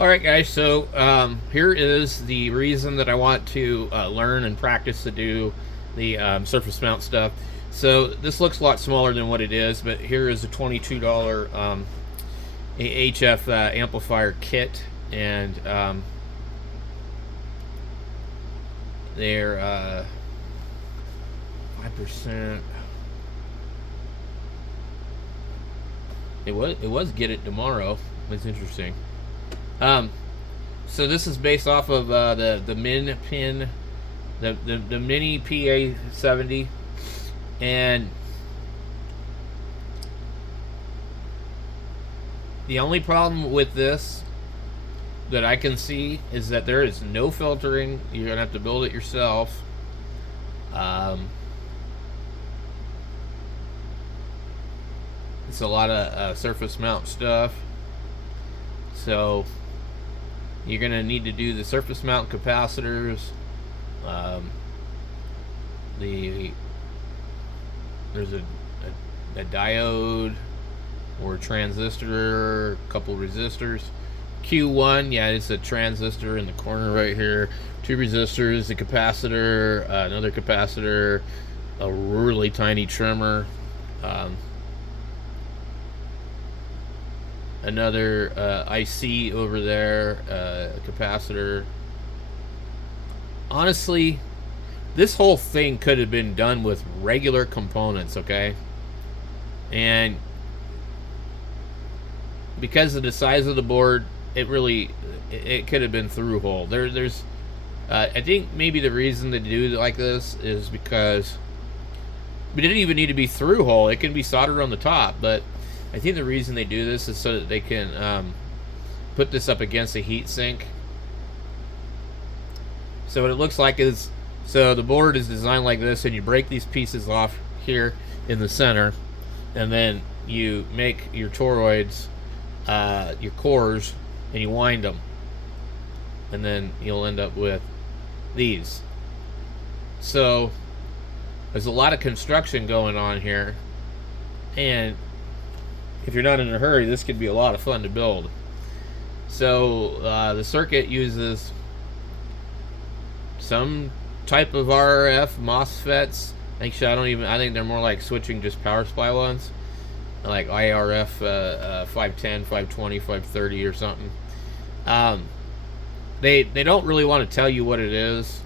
Alright guys, so here is the reason that I want to learn and practice to do the surface mount stuff. So this looks a lot smaller than what it is, but here is a $22 AHF amplifier kit, and they're 5%. It was get it tomorrow. That's interesting. Um, so this is based off of the Min Pin, the Mini PA70, and the only problem with this that I can see is that there is no filtering. You're gonna have to build it yourself. It's a lot of surface mount stuff, so you're going to need to do the surface mount capacitors, the there's a diode or a transistor, a couple resistors. Q1, yeah, it's a transistor in the corner right here. Two resistors, a capacitor, another capacitor, a really tiny trimmer, another IC over there, capacitor. Honestly, this whole thing could have been done with regular components, okay? And because of the size of the board, it could have been through hole. There's I think maybe the reason to do it like this is because we didn't even need to be through hole. It can be soldered on the top, but I think the reason they do this is so that they can put this up against a heat sink. So what it looks like is, so the board is designed like this, and you break these pieces off here in the center, and then you make your toroids, your cores, and you wind them, and then you'll end up with these. So there's a lot of construction going on here, and if you're not in a hurry, this could be a lot of fun to build. So the circuit uses some type of RF MOSFETs. Actually, I think they're more like switching just power supply ones, like IRF 510, 520, 530 or something. They don't really want to tell you what it is.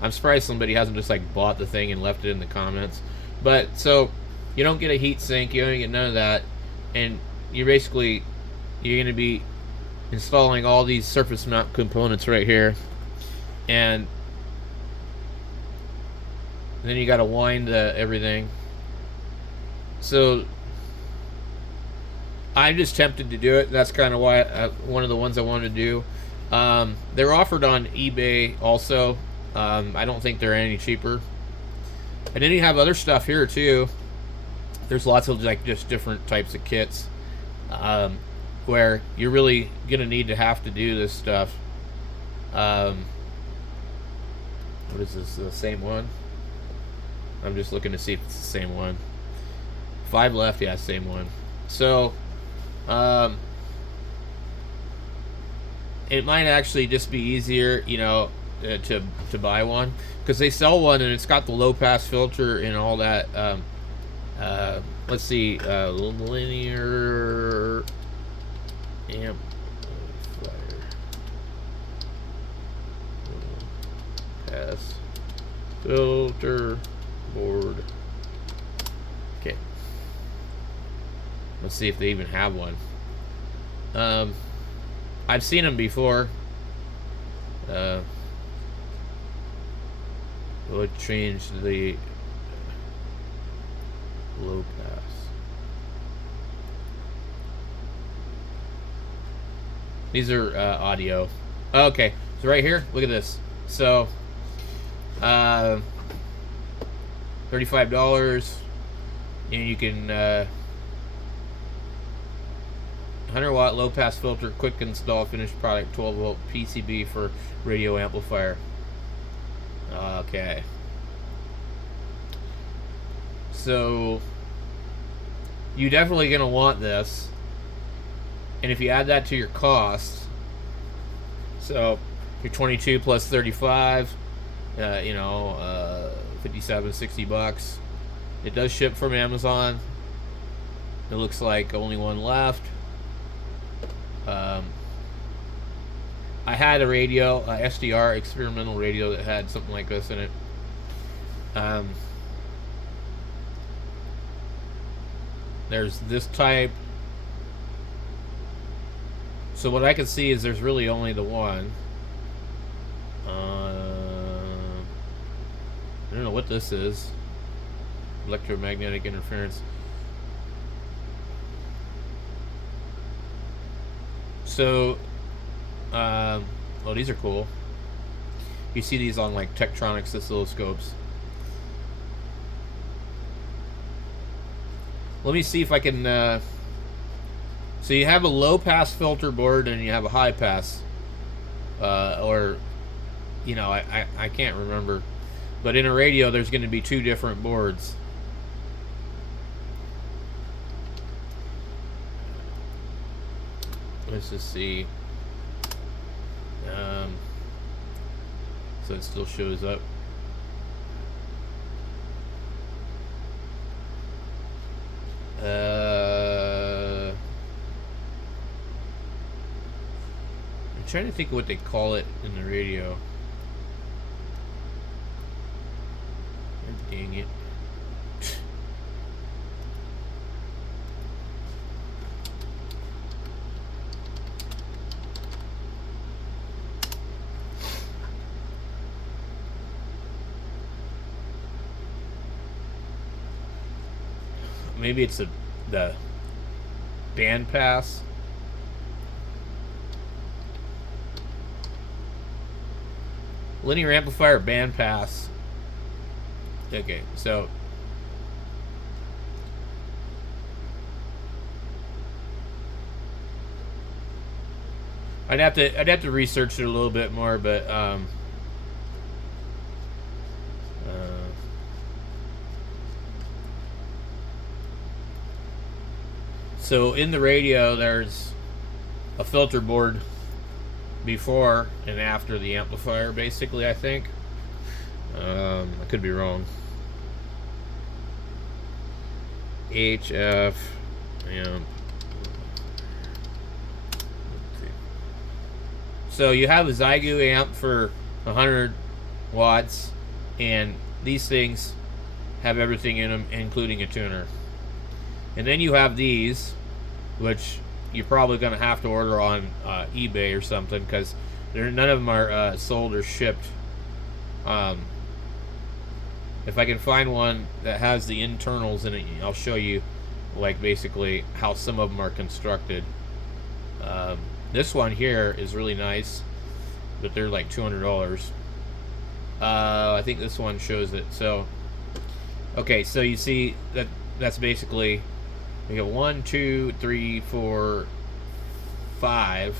I'm surprised somebody hasn't just like bought the thing and left it in the comments. But so you don't get a heat sink, you don't get none of that, and you're going to be installing all these surface mount components right here, and then you got to wind everything. So I'm just tempted to do it. That's kind of why one of the ones I wanted to do. They're offered on eBay also. I don't think they're any cheaper. And then you have other stuff here too. There's lots of like just different types of kits, where you're really gonna need to have to do this stuff. What is this? The same one? I'm just looking to see if it's the same one. 5 left, yeah, same one. So it might actually just be easier, to buy one, because they sell one and it's got the low pass filter and all that. Let's see, linear amplifier pass filter board. Okay, let's see if they even have one. I've seen them before. We'll change the low pass. These are audio. Okay, so right here, look at this. So $35, and you can 100-watt low pass filter, quick install, finished product, 12-volt PCB for radio amplifier. Okay, so you're definitely gonna want this, and if you add that to your cost, So your 22 plus 35, 57, 60 bucks. It does ship from Amazon. It looks like only one left. I had a radio, a SDR experimental radio that had something like this in it. There's this type. So what I can see is there's really only the one. I don't know what this is. Electromagnetic interference. So, these are cool. You see these on like Tektronix oscilloscopes. Let me see if I can. So you have a low pass filter board and you have a high pass, I can't remember, but in a radio there's going to be two different boards. Let's just see. So it still shows up. I'm trying to think of what they call it in the radio. Dang it. Maybe it's the band pass. Linear amplifier band pass. Okay, so I'd have to research it a little bit more, but so in the radio there's a filter board before and after the amplifier, basically, I think. I could be wrong. HF amp. So you have a Zygu amp for 100 watts, and these things have everything in them, including a tuner. And then you have these, which you're probably going to have to order on eBay or something, because none of them are sold or shipped. If I can find one that has the internals in it, I'll show you, like, basically how some of them are constructed. This one here is really nice, but they're like $200. I think this one shows it. So, okay, so you see that's basically, we got 1, 2, 3, 4, 5.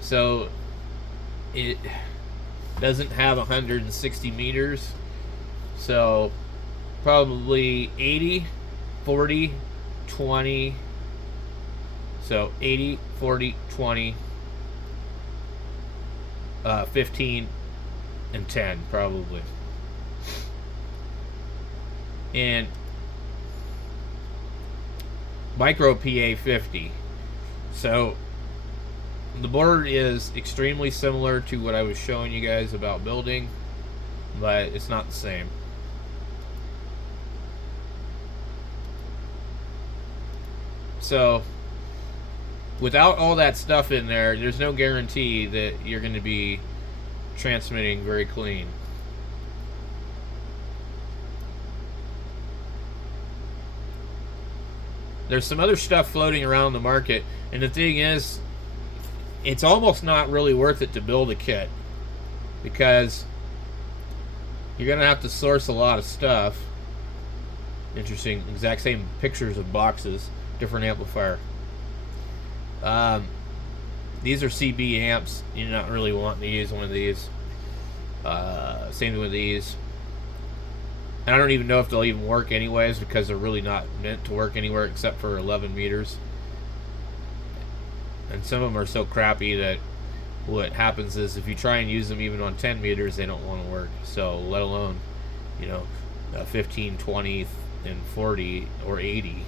So it doesn't have 160 meters, so probably 80, 40, 20. So 80, 40, 20, 15, and 10 probably. And micro PA 50. So the board is extremely similar to what I was showing you guys about building, but it's not the same. So without all that stuff in there, there's no guarantee that you're going to be transmitting very clean. There's some other stuff floating around the market, and the thing is, it's almost not really worth it to build a kit, because you're going to have to source a lot of stuff. Interesting, exact same pictures of boxes, different amplifier. These are CB amps. You're not really wanting to use one of these. Same with these. And I don't even know if they'll even work anyways, because they're really not meant to work anywhere except for 11 meters. and some of them are so crappy that what happens is if you try and use them even on 10 meters, they don't want to work. So let alone, you know, 15, 20, and 40 or 80.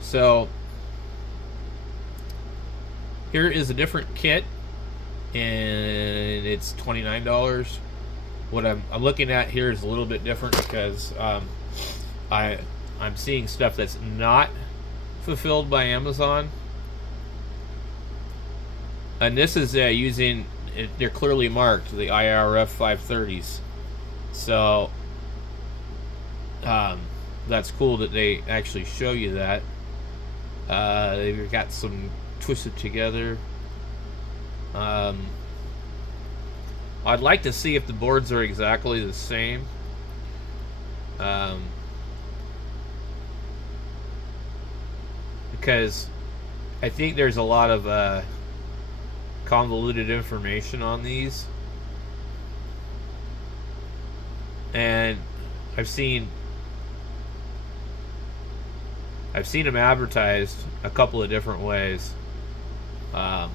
So here is a different kit, and it's $29. What I'm looking at here is a little bit different because I'm seeing stuff that's not fulfilled by Amazon. And this is using, they're clearly marked, the IRF 530s. So that's cool that they actually show you that. They've got some twisted together. I'd like to see if the boards are exactly the same. Because I think there's a lot of convoluted information on these, and I've seen them advertised a couple of different ways. I've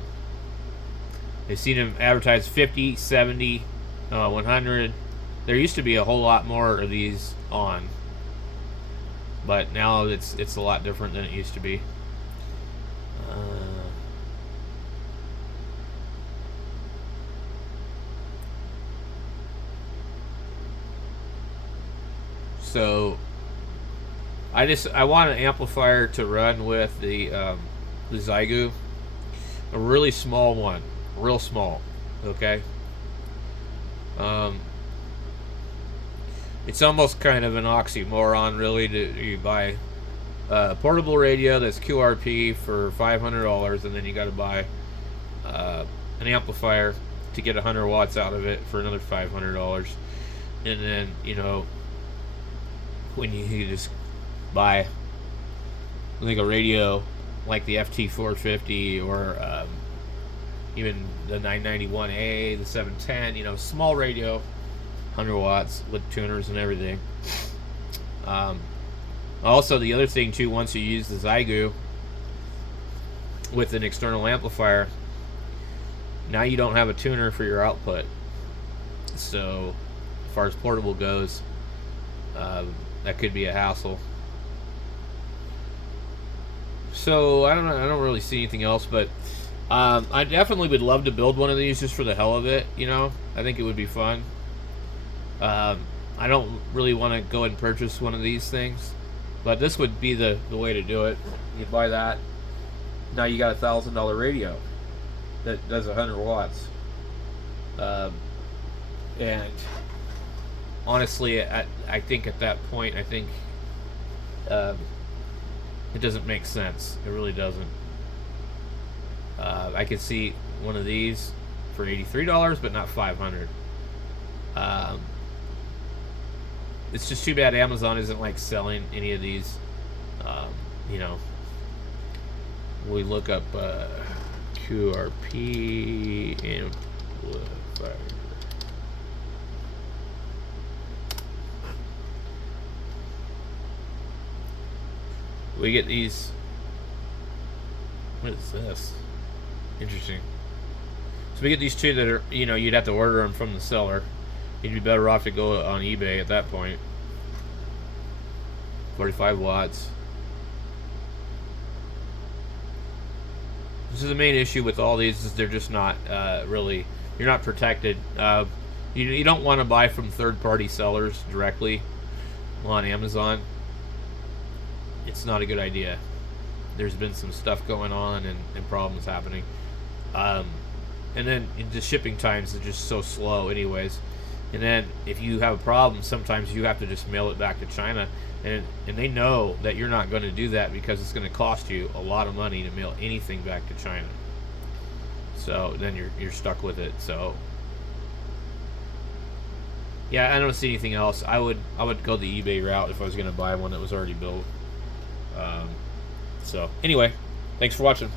seen them advertised 50, 70, 100. There used to be a whole lot more of these on, but now it's a lot different than it used to be. So I want an amplifier to run with the Zygu, a really small one, real small. Okay. It's almost kind of an oxymoron, really, you buy a portable radio that's QRP for $500, and then you got to buy an amplifier to get 100 watts out of it for another $500, and then when you just buy like a radio like the FT450 or even the 991A, the 710, small radio, 100 watts with tuners and everything. Also, the other thing too, once you use the Zygu with an external amplifier, now you don't have a tuner for your output. So as far as portable goes, that could be a hassle. So I don't really see anything else, but I definitely would love to build one of these just for the hell of it. I think it would be fun. I don't really want to go and purchase one of these things, but this would be the way to do it. You buy that, now you got $1,000 radio that does 100 watts, and honestly, I think at that point, it doesn't make sense. It really doesn't. I could see one of these for $83, but not $500. It's just too bad Amazon isn't like selling any of these. We look up QRP amplifier. We get these. What is this? Interesting. So we get these two that are, you'd have to order them from the seller. You'd be better off to go on eBay at that point. 45 watts. This is the main issue with all these, is they're just not really, you're not protected. You don't want to buy from third-party sellers directly on Amazon. It's not a good idea. There's been some stuff going on and problems happening. And then the shipping times are just so slow anyways. And then if you have a problem, sometimes you have to just mail it back to China. And they know that you're not going to do that because it's going to cost you a lot of money to mail anything back to China. So then you're stuck with it. So yeah, I don't see anything else. I would go the eBay route if I was going to buy one that was already built. So anyway, thanks for watching.